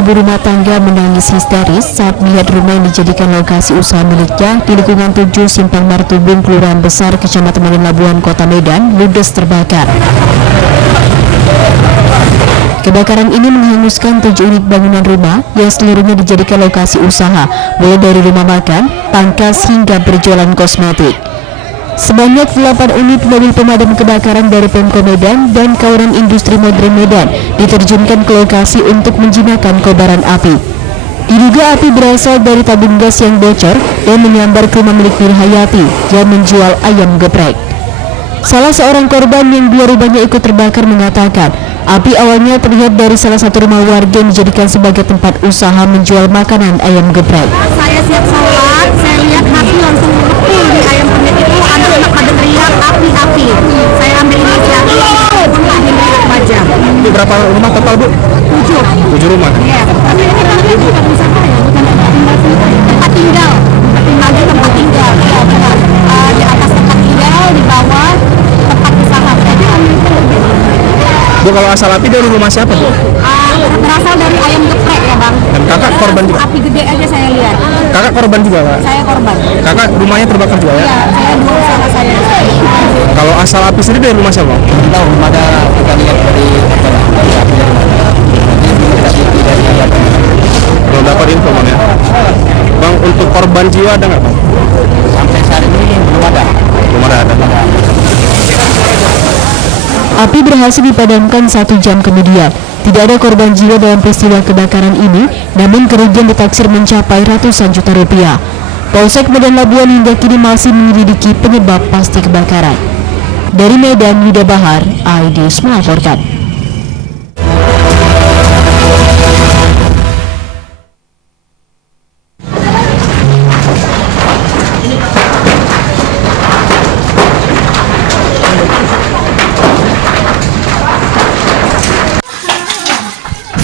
ibu rumah tangga menangis histeris saat melihat rumah yang dijadikan lokasi usaha miliknya di lingkungan 7 Simpang Martubung, Kelurahan Besar, Kecamatan Medan Labuhan, Kota Medan, ludes terbakar. Kebakaran ini menghanguskan 7 unit bangunan rumah yang seluruhnya dijadikan lokasi usaha, mulai dari rumah makan, pangkas hingga berjualan kosmetik. Sebanyak 8 unit mobil pemadam kebakaran dari Pemko Medan dan kawanan industri modern Medan diterjunkan ke lokasi untuk menjinakkan kobaran api. Diduga api berasal dari tabung gas yang bocor dan menyambar ke rumah milik Nur Hayati yang menjual ayam geprek. Salah seorang korban yang dua rumahnya ikut terbakar mengatakan, api awalnya terlihat dari salah satu rumah warga yang dijadikan sebagai tempat usaha menjual makanan ayam geprek. Saya siap sholat, saya lihat api langsung ngepul di ayam geprek itu, anak-anak pada teriak api-api. Saya ambil inisiatif untuk akhirnya baja. Itu berapa rumah total, Bu? 7 rumah. Iya, tapi ini kan bukan usaha ya, bukan tempat tinggal. Tempat tinggal, ya benar. Di atas tempat tinggal, di bawah tempat usaha. Jadi Bu, kalau asal api dari rumah siapa, Bu? berasal dari ayam geprek ya, Bang. Dan kakak korban juga? Api gede aja saya lihat. Kakak korban juga, Pak? Saya korban. Kakak rumahnya terbakar juga ya? Iya, saya dua sama saya. Kalau asal api sendiri dari rumah siapa? Tahu ada kita lihat dari api dari mana. Belum dapat info, Bang, ya? Bang, untuk korban jiwa ada nggak, Bang? Sampai saat ini belum ada. Belum ada. Api berhasil dipadamkan 1 jam kemudian. Tidak ada korban jiwa dalam peristiwa kebakaran ini, namun kerugian ditaksir mencapai ratusan juta rupiah. Polsek Medan Labuhan hingga kini masih menyelidiki penyebab pasti kebakaran. Dari Medan, Yuda Bahar, iNews melaporkan.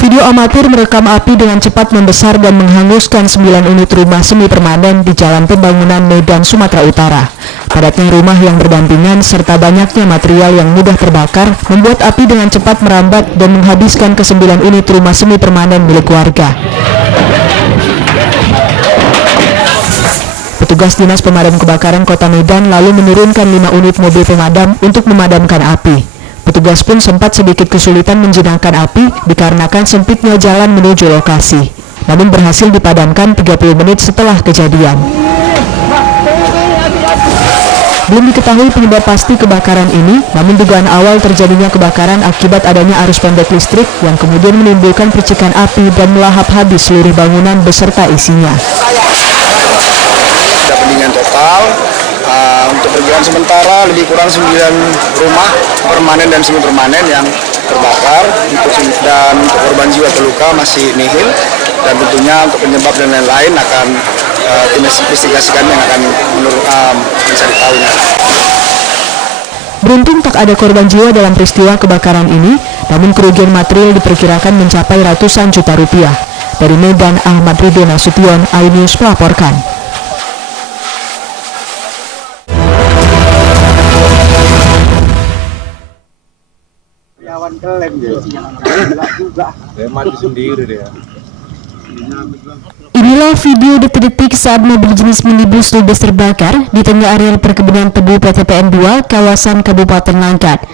Video amatir merekam api dengan cepat membesar dan menghanguskan 9 unit rumah semi permanen di Jalan Pembangunan Medan, Sumatera Utara. Padatnya rumah yang berdampingan serta banyaknya material yang mudah terbakar membuat api dengan cepat merambat dan menghabiskan ke 9 unit rumah semi permanen milik warga. Petugas Dinas Pemadam Kebakaran Kota Medan lalu menurunkan 5 unit mobil pemadam untuk memadamkan api. Petugas pun sempat sedikit kesulitan menjinakkan api dikarenakan sempitnya jalan menuju lokasi. Namun berhasil dipadamkan 30 menit setelah kejadian. Belum diketahui penyebab pasti kebakaran ini, namun dugaan awal terjadinya kebakaran akibat adanya arus pendek listrik yang kemudian menimbulkan percikan api dan melahap habis seluruh bangunan beserta isinya. Ada pendinginan total. Untuk perkiraan sementara lebih kurang 9 rumah permanen dan semi permanen yang terbakar, dan untuk korban jiwa terluka masih nihil, dan tentunya untuk penyebab dan lain-lain akan diinvestigasikan yang akan mencari tahu. Beruntung tak ada korban jiwa dalam peristiwa kebakaran ini, namun kerugian material diperkirakan mencapai ratusan juta rupiah. Dari Medan, Ahmad Ridho Nasution, iNews melaporkan. Mati sendiri dia. Inilah video detik-detik saat mobil jenis minibus ludes terbakar di tengah areal perkebunan tebu PTPN 2 kawasan Kabupaten Langkat.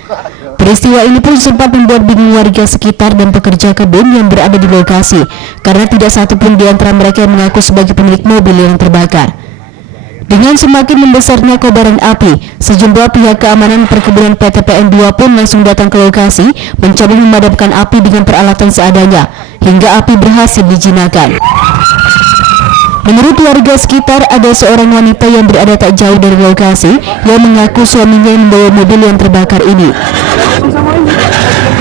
Peristiwa ini pun sempat membuat bingung warga sekitar dan pekerja kebun yang berada di lokasi, karena tidak satupun di antara mereka yang mengaku sebagai pemilik mobil yang terbakar. Dengan semakin membesarnya kobaran api, sejumlah pihak keamanan perkebunan PTPN 2 pun langsung datang ke lokasi mencoba memadamkan api dengan peralatan seadanya, hingga api berhasil dijinakkan. Menurut warga sekitar, ada seorang wanita yang berada tak jauh dari lokasi yang mengaku suaminya yang membawa mobil yang terbakar ini.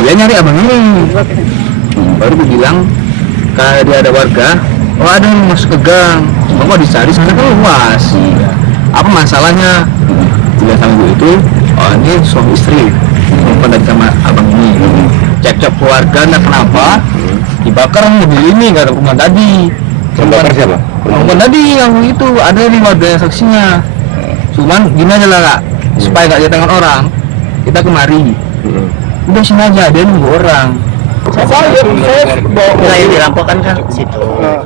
Dia nyari abangnya, baru bilang kalau dia ada warga, oh ada yang masuk ke gang, mau dicari sana kan luas. Apa masalahnya? Dia sama ibu itu, oh ini suami istri, perempuan dari sama abang ini. Cekcok keluarga, enggak kenapa? Dibakar mobil ini, nggak ada rumah tadi. Terbakar siapa? Perempuan tadi yang itu ada di warga saksinya. Cuman gini aja lah kak, supaya nggak ditekan orang, kita kemari. Udah sini aja, dia nunggu orang. Nah, yang dirampokkan kan situ,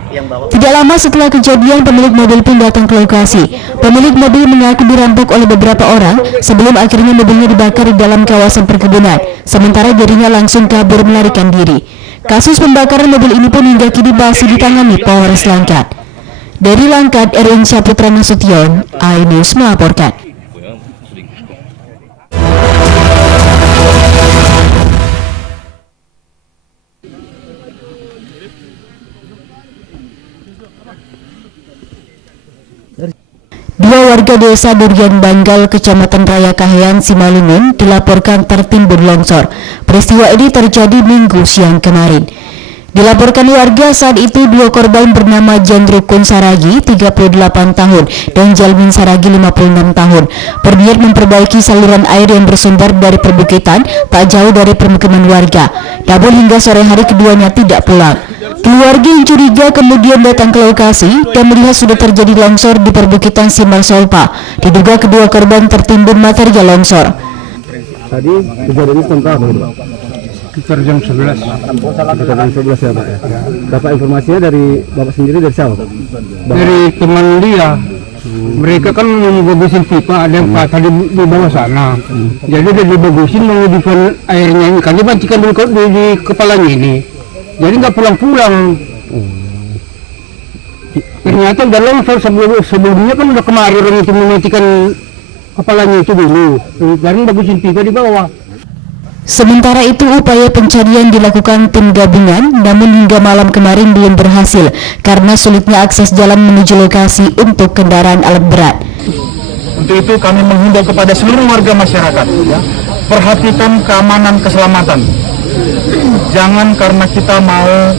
yang bawa. Tidak lama setelah kejadian, pemilik mobil pun datang ke lokasi. Pemilik mobil mengaku dirampok oleh beberapa orang sebelum akhirnya mobilnya dibakar di dalam kawasan perkebunan. Sementara dirinya langsung kabur melarikan diri. Kasus pembakaran mobil ini pun hingga kini masih ditangani Polres Langkat. Dari Langkat, Erin Saputra Nasution, iNews melaporkan. Dua warga desa Durian Banggal, Kecamatan Raya Kahean, Simalungun dilaporkan tertimbun longsor. Peristiwa ini terjadi Minggu siang kemarin. Dilaporkan warga saat itu dua korban bernama Jan Rukun Saragi 38 tahun dan Jalmin Saragi 56 tahun berniat memperbaiki saluran air yang bersumber dari perbukitan tak jauh dari permukiman warga. Namun hingga sore hari keduanya tidak pulang. Keluarga yang curiga kemudian datang ke lokasi dan melihat sudah terjadi longsor di perbukitan Simal Solpa. Diduga kedua korban tertimbun material longsor. Tadi kejadian ini berapa itu? Sekitar jam 11. Sekitar jam 11 ya Pak ya? Dapat informasinya dari Bapak sendiri dari siapa? Dari teman dia. Mereka kan membagusin pipa, ada yang patah di bawah sana. Jadi udah dibagusin, mengudihkan airnya ini. Kan dibantikan dulu di kepalanya ini. Jadi nggak pulang-pulang. Ternyata udah longsor sebelumnya kan udah kemarin orang itu mematikan kepalanya itu dulu. Jadi bagusin pipa di bawah. Sementara itu upaya pencarian dilakukan tim gabungan, namun hingga malam kemarin belum berhasil karena sulitnya akses jalan menuju lokasi untuk kendaraan alat berat. Untuk itu kami menghimbau kepada seluruh warga masyarakat, ya, perhatikan keamanan keselamatan. Jangan karena kita mau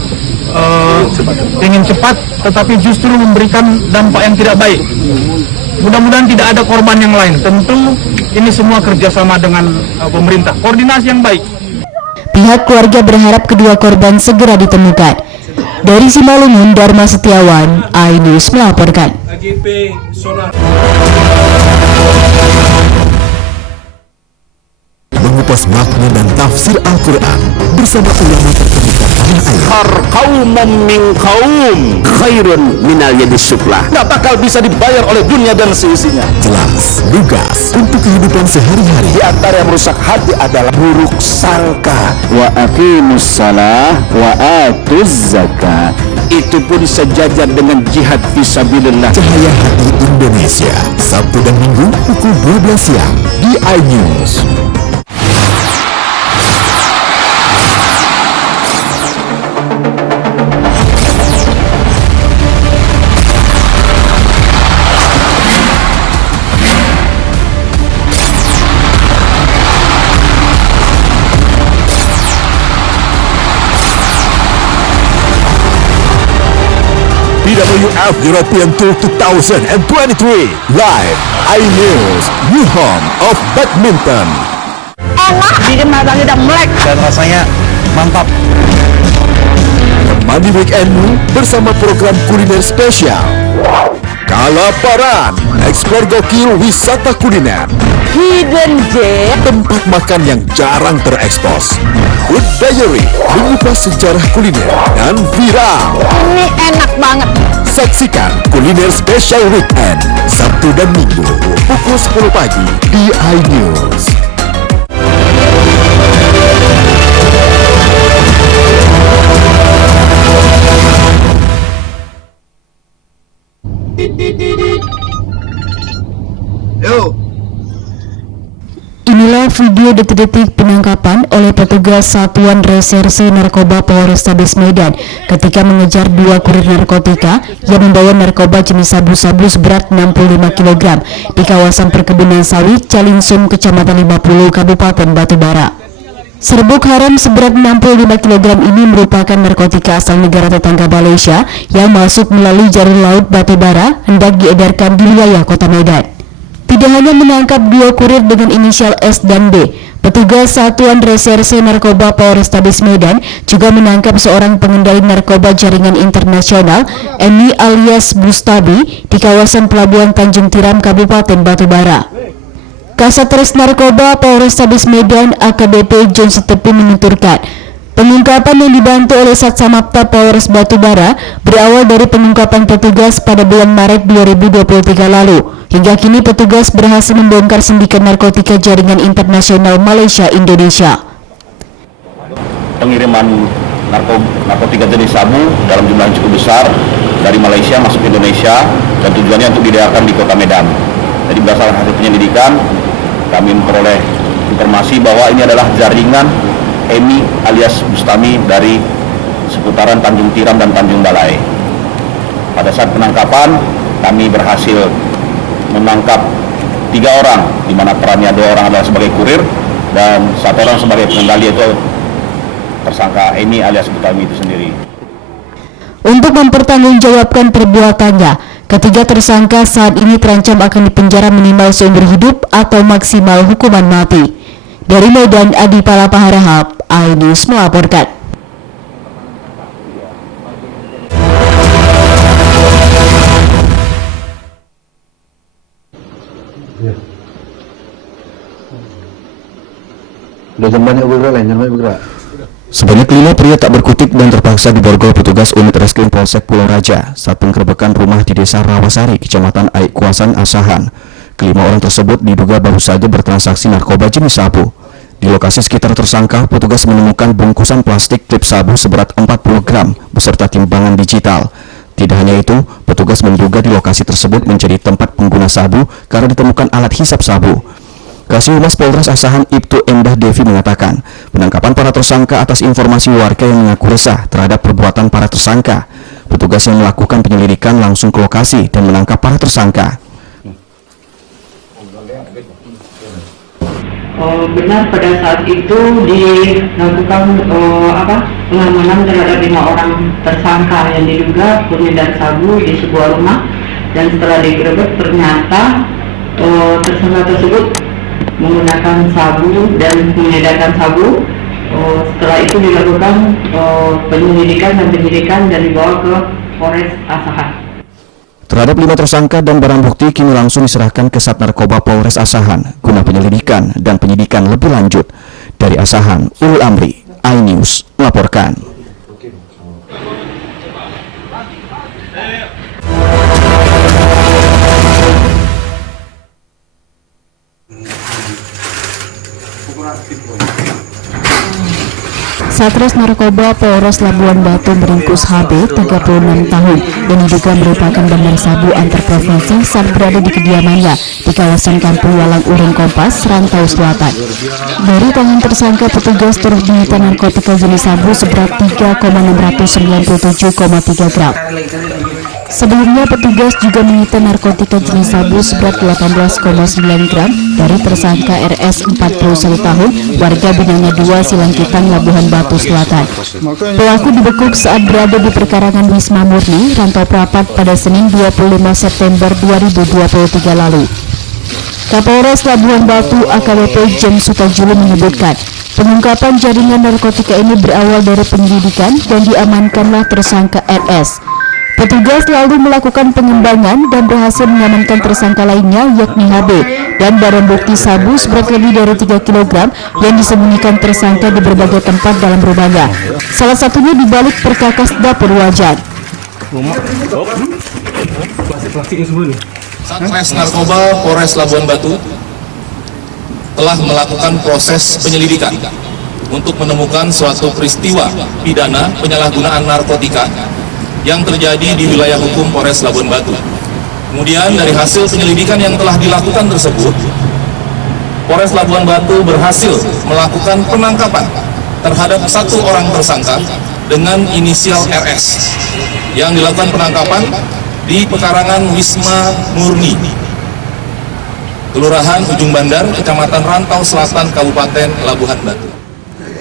ingin cepat, tetapi justru memberikan dampak yang tidak baik. Mudah-mudahan tidak ada korban yang lain. Tentu ini semua kerjasama dengan pemerintah, koordinasi yang baik. Pihak keluarga berharap kedua korban segera ditemukan. Dari Simalungun, Dharma Setiawan, iNews melaporkan. Mengupas makna dan tafsir Al-Quran bersama ulama terkemuka tanah air. Qauman min qaum khairun minal yadis suflah. Tidak bakal bisa dibayar oleh dunia dan seisinya. Jelas, lugas untuk kehidupan sehari-hari. Di antara yang merusak hati adalah buruk sangka. Wa aqimus salah wa atuz zakat. Itu pun sejajar dengan jihad fisabilillah. Cahaya Hati Indonesia, Sabtu dan Minggu pukul 12 siang di iNews. BWF European Tour 2023 live iNews, new home of badminton. Enak, bikin matanya udah melek. Dan rasanya mantap. Temani weekendmu bersama program kuliner spesial. Kalaparan, eksplor gokil wisata kuliner. Hidden gem. Tempat makan yang jarang terekspos. Food Diary, mengupas sejarah kuliner dan viral. Ini enak banget. Saksikan kuliner spesial weekend Sabtu dan Minggu pukul 10 pagi di iNews. Inilah video detik-detik penangkapan oleh petugas Satuan Reserse Narkoba Polrestabes Medan ketika mengejar dua kurir narkotika yang membawa narkoba jenis sabu-sabu seberat 65 kg di kawasan perkebunan sawit Calinsum, Kecamatan 50, Kabupaten Batubara. Serbuk haram seberat 65 kg ini merupakan narkotika asal negara tetangga Malaysia yang masuk melalui jalur laut Batubara hendak diedarkan di wilayah Kota Medan. Tidak hanya menangkap dua kurir dengan inisial S dan B, petugas Satuan Reserse Narkoba Polrestabes Medan juga menangkap seorang pengendali narkoba jaringan internasional, Emi alias Bustabi, di kawasan Pelabuhan Tanjung Tiram, Kabupaten Batubara. Kasat Res Narkoba Polrestabes Medan AKBP John Setepu menuturkan, Pengungkapan yang dibantu oleh Satsamapta Polres Batubara berawal dari pengungkapan petugas pada bulan Maret 2023 lalu. Hingga kini petugas berhasil membongkar sindikat narkotika jaringan internasional Malaysia-Indonesia. Pengiriman narkotika jenis sabu dalam jumlah yang cukup besar dari Malaysia masuk ke Indonesia dan tujuannya untuk didayakan di Kota Medan. Jadi berdasarkan hasil penyelidikan, kami memperoleh informasi bahwa ini adalah jaringan Emi alias Bustami dari seputaran Tanjung Tiram dan Tanjung Balai. Pada saat penangkapan, kami berhasil menangkap 3 orang, di mana perannya 2 orang adalah sebagai kurir dan 1 orang sebagai pengendali, yaitu tersangka Emi alias Bustami itu sendiri. Untuk mempertanggungjawabkan perbuatannya, ketiga tersangka saat ini terancam akan dipenjara minimal seumur hidup atau maksimal hukuman mati. Dari Medan, Adi Palapaharahap, iNews melaporkan. Sebanyak 5 pria tak berkutik dan terpaksa diborgol petugas unit reskrim Polsek Pulau Raja saat penggerebekan rumah di Desa Rawasari, Kecamatan Aikwasan, Asahan. Kelima orang tersebut diduga baru saja bertransaksi narkoba jenis sabu. Di lokasi sekitar tersangka, petugas menemukan bungkusan plastik klip sabu seberat 40 gram beserta timbangan digital. Tidak hanya itu, petugas menduga di lokasi tersebut menjadi tempat pengguna sabu karena ditemukan alat hisap sabu. Kasih Humas Polres Asahan Ibtu Endah Devi mengatakan, penangkapan para tersangka atas informasi warga yang mengaku resah terhadap perbuatan para tersangka. Petugas yang melakukan penyelidikan langsung ke lokasi dan menangkap para tersangka. Benar pada saat itu dilakukan pengamanan terhadap 5 orang tersangka yang diduga pengedar sabu di sebuah rumah, dan setelah digerebek ternyata tersangka tersebut menggunakan sabu dan mengedarkan sabu. Setelah itu dilakukan penyelidikan dan dibawa ke Polres Asahan. Terhadap 5 tersangka dan barang bukti kini langsung diserahkan ke Sat Narkoba Polres Asahan guna penyelidikan dan penyidikan lebih lanjut. Dari Asahan, Ulul Amri, iNews melaporkan. Satres Narkoba Polres Labuan Batu meringkus HB 36 tahun yang diduga merupakan bandar sabu antar provinsi saat berada di kediamannya di kawasan Kampung Walang Uring Kompas, Rantau Selatan. Dari tangan tersangka, petugas turut menyita narkotika jenis sabu seberat 3,697,3 gram. Sebelumnya, petugas juga menyita narkotika jenis sabu seberat 18,9 gram dari tersangka RS 41 tahun, warga Binanya 2, Silangkitang, Labuhan Batu Selatan. Pelaku dibekuk saat berada di perkarangan Wisma Murni, Rantau Prapat pada Senin 25 September 2023 lalu. Kapolres Labuhan Batu AKBP Jem Sutajulu menyebutkan, pengungkapan jaringan narkotika ini berawal dari penyelidikan dan diamankanlah tersangka RS. Petugas lalu melakukan pengembangan dan berhasil mengamankan tersangka lainnya, yakni HB, dan barang bukti sabu seberat lebih dari 3 kg yang disembunyikan tersangka di berbagai tempat dalam rumahnya. Salah satunya di balik perkakas dapur wajan. Satres Narkoba Polres Labuan Batu telah melakukan proses penyelidikan untuk menemukan suatu peristiwa pidana penyalahgunaan narkotika yang terjadi di wilayah hukum Polres Labuan Batu. Kemudian dari hasil penyelidikan yang telah dilakukan tersebut, Polres Labuan Batu berhasil melakukan penangkapan terhadap 1 orang tersangka dengan inisial RS yang dilakukan penangkapan di pekarangan Wisma Murni, Kelurahan Ujung Bandar, Kecamatan Rantau Selatan, Kabupaten Labuhan Batu.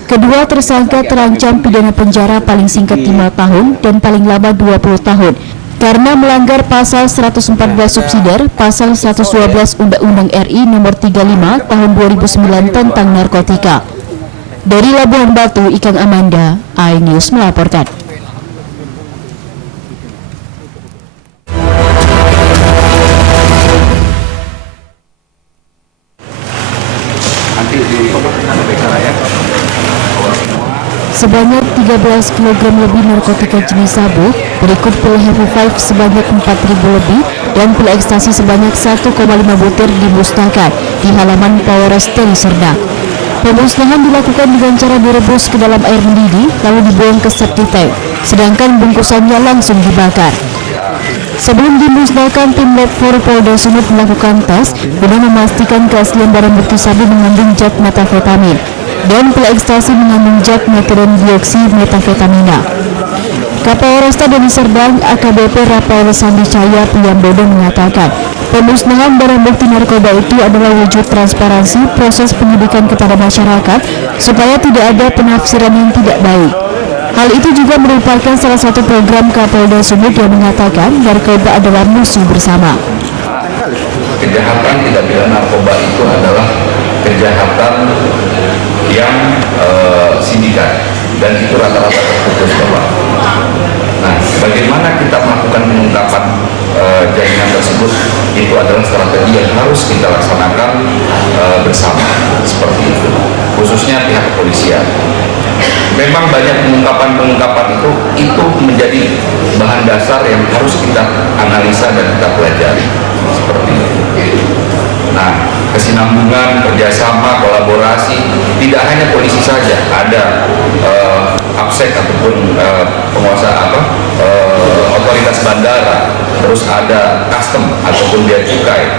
Kedua tersangka terancam pidana penjara paling singkat 5 tahun dan paling lama 20 tahun karena melanggar pasal 114 subsidiar, pasal 112 Undang-Undang RI nomor 35 tahun 2009 tentang narkotika. Dari Labuhan Batu, Ikang Amanda, iNews melaporkan. sebanyak 13 kg lebih narkotika jenis sabu, berikut pil Heavy 5 sebanyak 4.000 lebih, dan pil ekstasi sebanyak 1,5 butir dimusnahkan di halaman Polres Deli Serdang. Pemusnahan dilakukan dengan cara direbus ke dalam air mendidih lalu dibuang ke septic tank, sedangkan bungkusannya langsung dibakar. Sebelum dimusnahkan, tim Lab 4 Polda Sumut melakukan tes guna memastikan keaslian barang bukti sabu mengandung zat metafetamin dan pil ekstasi mengandung zat metodendioksi-metafetamina. Kapolresta Deli Serdang AKBP Rafael Sandi Cahya Priyambodo mengatakan, pemusnahan barang bukti narkoba itu adalah wujud transparansi proses penyidikan kepada masyarakat supaya tidak ada penafsiran yang tidak baik. Hal itu juga merupakan salah satu program Kapolda Sumut yang mengatakan narkoba adalah musuh bersama. Kejahatan tidak pidana narkoba itu adalah kejahatan yang sindikat dan itu rata-rata terputus, Bapak. Nah, bagaimana kita melakukan pengungkapan jaringan tersebut itu adalah strategi yang harus kita laksanakan bersama seperti itu, khususnya pihak kepolisian. Memang banyak pengungkapan itu menjadi bahan dasar yang harus kita analisa dan kita pelajari seperti itu. Nah, kesinambungan, kerjasama, kolaborasi tidak hanya polisi saja, ada APSEC ataupun penguasa otoritas bandara, terus ada custom ataupun bea cukai.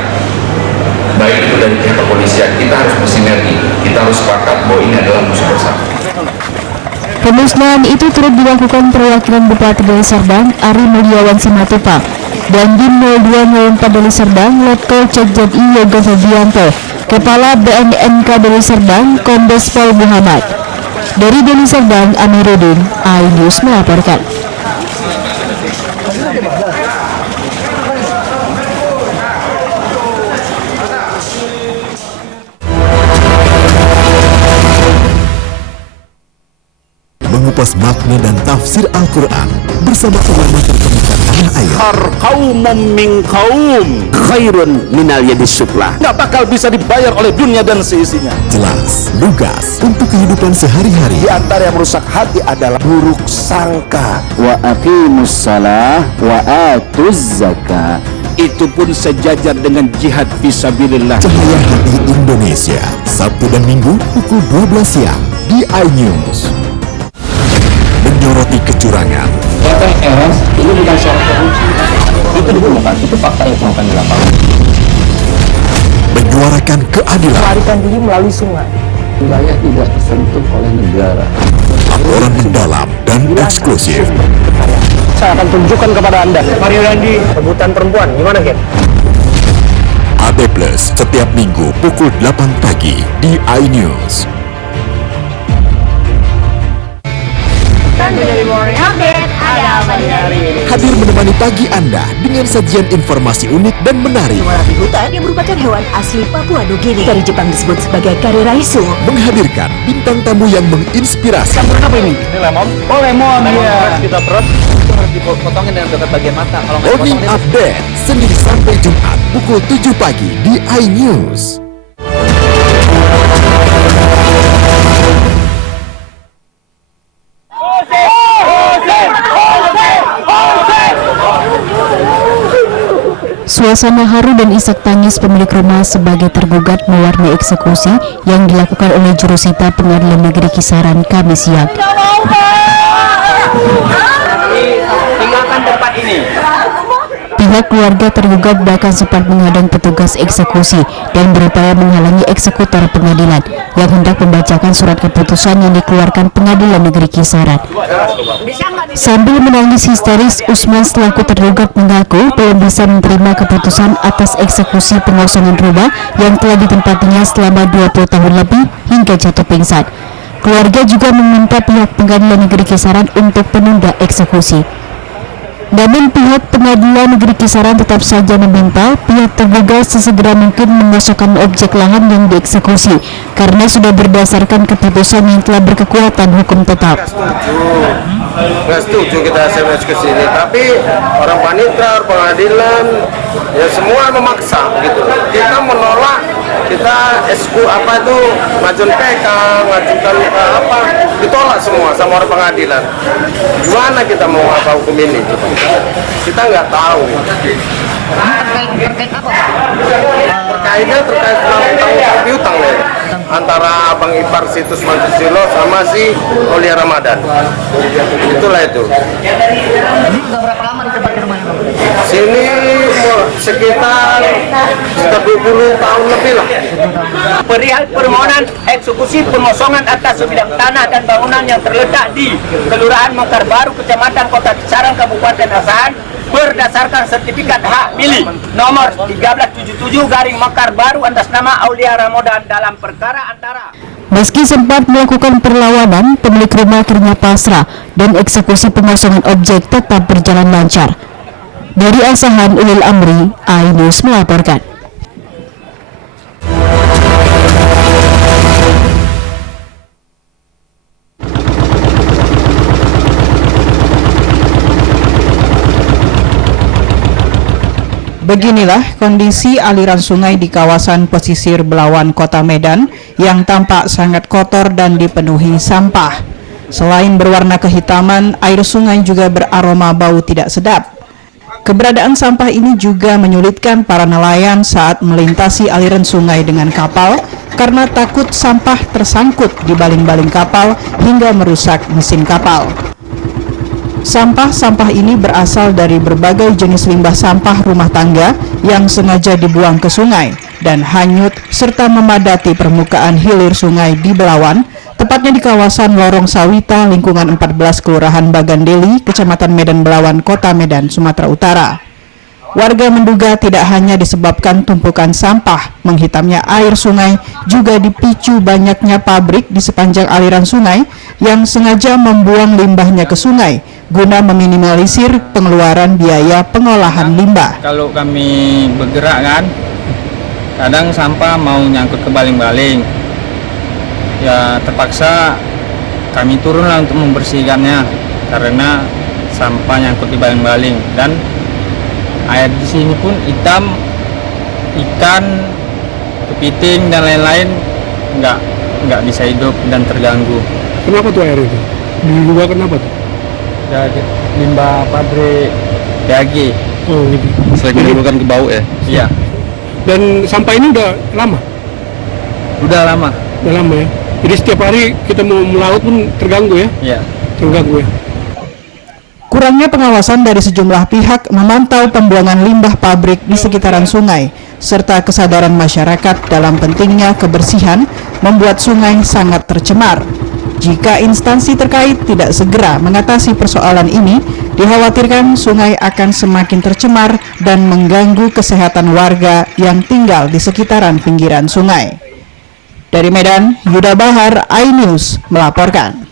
Baik itu dari pihak kepolisian, kita harus bersinergi, kita harus sepakat bahwa ini adalah musuh bersama. Pemusnahan itu turut dilakukan perwakilan Bupati Deli Serdang Ari Mulyawan Simatupang dan Dim 0204 Deli Serdang Letkol Cek ZI Yoga Febianto, Kepala BNNK Deli Serdang Kombes Pol Muhammad. Dari Deli Serdang, Amiruddin, iNews melaporkan. Mengupas makna dan tafsir Al-Quran bersama ulama terkemuka tanah air. Qaumum min qaum khairun minal yadis suflah. Nggak bakal bisa dibayar oleh dunia dan seisinya. Jelas, lugas untuk kehidupan sehari-hari. Di antara yang merusak hati adalah buruk sangka. Wa aqimus salah wa atuz zakah. Itu pun sejajar dengan jihad fisabilillah. Cahaya Hati Indonesia, Sabtu dan Minggu pukul 12 siang di iNews. Menyoroti kecurangan. PTS ini bukan soal korupsi. Itu ditemukan, itu fakta yang ditemukan di lapangan. Menyuarakan keadilan. Melarikan diri melalui sungai. Wilayah tidak tersentuh oleh negara. Laporan mendalam dan eksklusif. Saya akan tunjukkan kepada Anda. Mario Dandi, rebutan perempuan, gimana Ken? AD Plus setiap Minggu pukul 8 pagi di iNews. Hadir menemani pagi Anda dengan sajian informasi unik dan menarik. Melati hutan yang merupakan hewan asli Papua Nugini dari Jepang disebut sebagai kariraisu. Menghadirkan bintang tamu yang menginspirasi. Campuran apa ini? Ini lemon. Oh lemon ya. Kita perut itu harus dipotongin dengan dekat bagian mata. Kalau nggak Morning dipotongin Update Senin sampai Jumat pukul 7 pagi di iNews. Suasana haru dan isak tangis pemilik rumah sebagai tergugat mewarnai eksekusi yang dilakukan oleh jurusita Pengadilan Negeri Kisaran Kamis siang. tinggalkan tempat ini. Pihak keluarga tergugat bahkan sempat menghadang petugas eksekusi dan berupaya menghalangi eksekutor pengadilan yang hendak membacakan surat keputusan yang dikeluarkan Pengadilan Negeri Kisaran. Sambil menangis histeris, Usman selaku tergugat mengaku belum bisa menerima keputusan atas eksekusi pengosongan rumah yang telah ditempatinya selama 20 tahun lebih hingga jatuh pingsan. Keluarga juga meminta pihak Pengadilan Negeri Kisaran untuk menunda eksekusi. Namun pihak Pengadilan Negeri Kisaran tetap saja meminta pihak tergugat sesegera mungkin mengosongkan objek lahan yang dieksekusi karena sudah berdasarkan keputusan yang telah berkekuatan hukum tetap. Nggak setuju kita SMS ke sini, tapi orang panitra, pengadilan, ya semua memaksa gitu. Kita menolak kita ngajukan PK, ngajukan apa, ditolak semua sama orang pengadilan. Gimana kita mau hukum ini? Kita nggak tahu. Terkaitnya terkait tentang piutang nih antara Abang Ipar Situs Mansusilo sama si Aulia Ramadan. Itulah itu. Ini udah berapa lama di tempat rumahnya? Sini sekitar 20 tahun lebih lah. Perihal permohonan eksekusi pengosongan atas sebidang tanah dan bangunan yang terletak di Kelurahan Mekar Baru, Kecamatan Kota Kisaran, Kabupaten Asahan, berdasarkan sertifikat hak milik nomor 1377 garing Mekar Baru atas nama Aulia Ramadan dalam perkara antara. Meski sempat melakukan perlawanan, pemilik rumah akhirnya pasrah dan eksekusi pengosongan objek tetap berjalan lancar. Dari Asahan, Ulil Amri, iNews melaporkan. Beginilah kondisi aliran sungai di kawasan pesisir Belawan, Kota Medan yang tampak sangat kotor dan dipenuhi sampah. Selain berwarna kehitaman, air sungai juga beraroma bau tidak sedap. Keberadaan sampah ini juga menyulitkan para nelayan saat melintasi aliran sungai dengan kapal karena takut sampah tersangkut di baling-baling kapal hingga merusak mesin kapal. Sampah-sampah ini berasal dari berbagai jenis limbah sampah rumah tangga yang sengaja dibuang ke sungai dan hanyut serta memadati permukaan hilir sungai di Belawan, tepatnya di kawasan Lorong Sawita, lingkungan 14 Kelurahan Bagandeli, Kecamatan Medan Belawan, Kota Medan, Sumatera Utara. Warga menduga tidak hanya disebabkan tumpukan sampah menghitamnya air sungai, juga dipicu banyaknya pabrik di sepanjang aliran sungai yang sengaja membuang limbahnya ke sungai guna meminimalisir pengeluaran biaya pengolahan limbah. Kalau kami bergerak kan, kadang sampah mau nyangkut ke baling-baling, ya terpaksa kami turunlah untuk membersihkannya karena sampah nyangkut di baling-baling dan air di sini pun hitam, ikan, kepiting dan lain-lain nggak bisa hidup dan terganggu. Kenapa tuh air itu? Diluar kenapa tuh? Dari limbah pabrik DAG. Oh gitu. Selain menimbulkan bau ya? Iya. Dan sampah ini udah lama? Udah lama. Udah lama ya. Jadi setiap hari kita mau melaut pun terganggu ya? Iya. Terganggu ya. Kurangnya pengawasan dari sejumlah pihak memantau pembuangan limbah pabrik di sekitaran sungai, serta kesadaran masyarakat dalam pentingnya kebersihan membuat sungai sangat tercemar. Jika instansi terkait tidak segera mengatasi persoalan ini, dikhawatirkan sungai akan semakin tercemar dan mengganggu kesehatan warga yang tinggal di sekitaran pinggiran sungai. Dari Medan, Yuda Bahar, iNews melaporkan.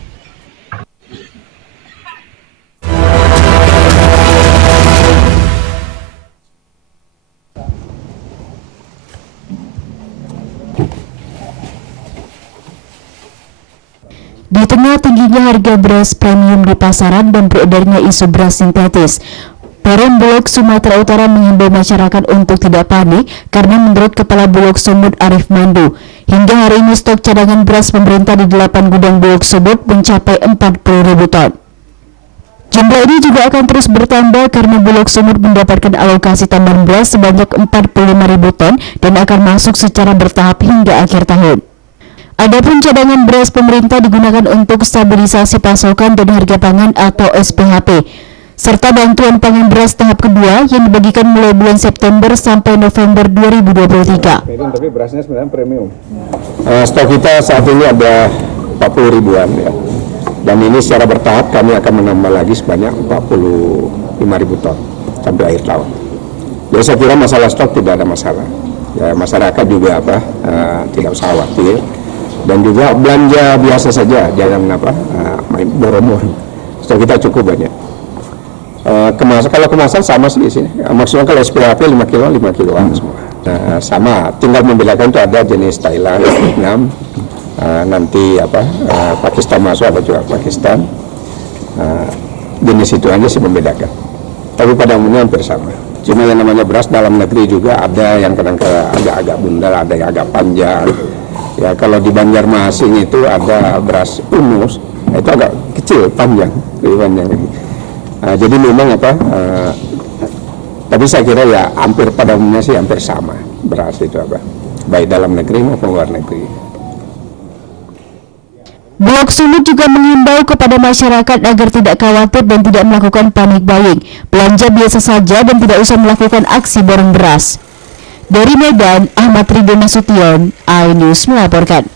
Di tengah tingginya harga beras premium di pasaran dan beredarnya isu beras sintetis, Perum Bulog Sumatera Utara mengimbau masyarakat untuk tidak panik karena menurut Kepala Bulog Sumut Arif Mandu, hingga hari ini stok cadangan beras pemerintah di 8 gudang Bulog Sumut mencapai 40.000 ton. Jumlah ini juga akan terus bertambah karena Bulog Sumut mendapatkan alokasi tambahan beras sebanyak 45.000 ton dan akan masuk secara bertahap hingga akhir tahun. Adapun cadangan beras pemerintah digunakan untuk stabilisasi pasokan dan harga pangan atau SPHP, serta bantuan pangan beras tahap kedua yang dibagikan mulai bulan September sampai November 2023. Tapi berasnya sebenarnya premium. Stok kita saat ini ada 40 ribuan ya. Dan ini secara bertahap kami akan menambah lagi sebanyak 45.000 ton sampai akhir tahun. Jadi saya kira masalah stok tidak ada masalah. Ya, masyarakat juga tidak usah khawatir. Dan juga belanja biasa saja, jangan main borong-borong. Stok kita cukup banyak. Kalau kemasan sama sih di sini. Maksudnya kalau SPHP 5 kilo, 5 kiloan semua. Nah, sama, tinggal membedakan itu ada jenis Thailand, Vietnam, nanti Pakistan masuk, ada juga Pakistan. Jenis itu aja sih membedakan. Tapi pada umumnya hampir sama. Cuma yang namanya beras dalam negeri juga ada yang kadang-kadang agak-agak bundar, ada yang agak panjang. Ya kalau di Banjarmasin itu ada beras unus, itu agak kecil, panjang, lebih panjang lagi. Jadi memang tapi saya kira ya hampir pada umumnya sih hampir sama beras itu baik dalam negeri maupun luar negeri. Bulog Sumut juga mengimbau kepada masyarakat agar tidak khawatir dan tidak melakukan panic buying, belanja biasa saja dan tidak usah melakukan aksi borong beras. Dari Medan, Ahmad Ridho Nasution, iNews melaporkan.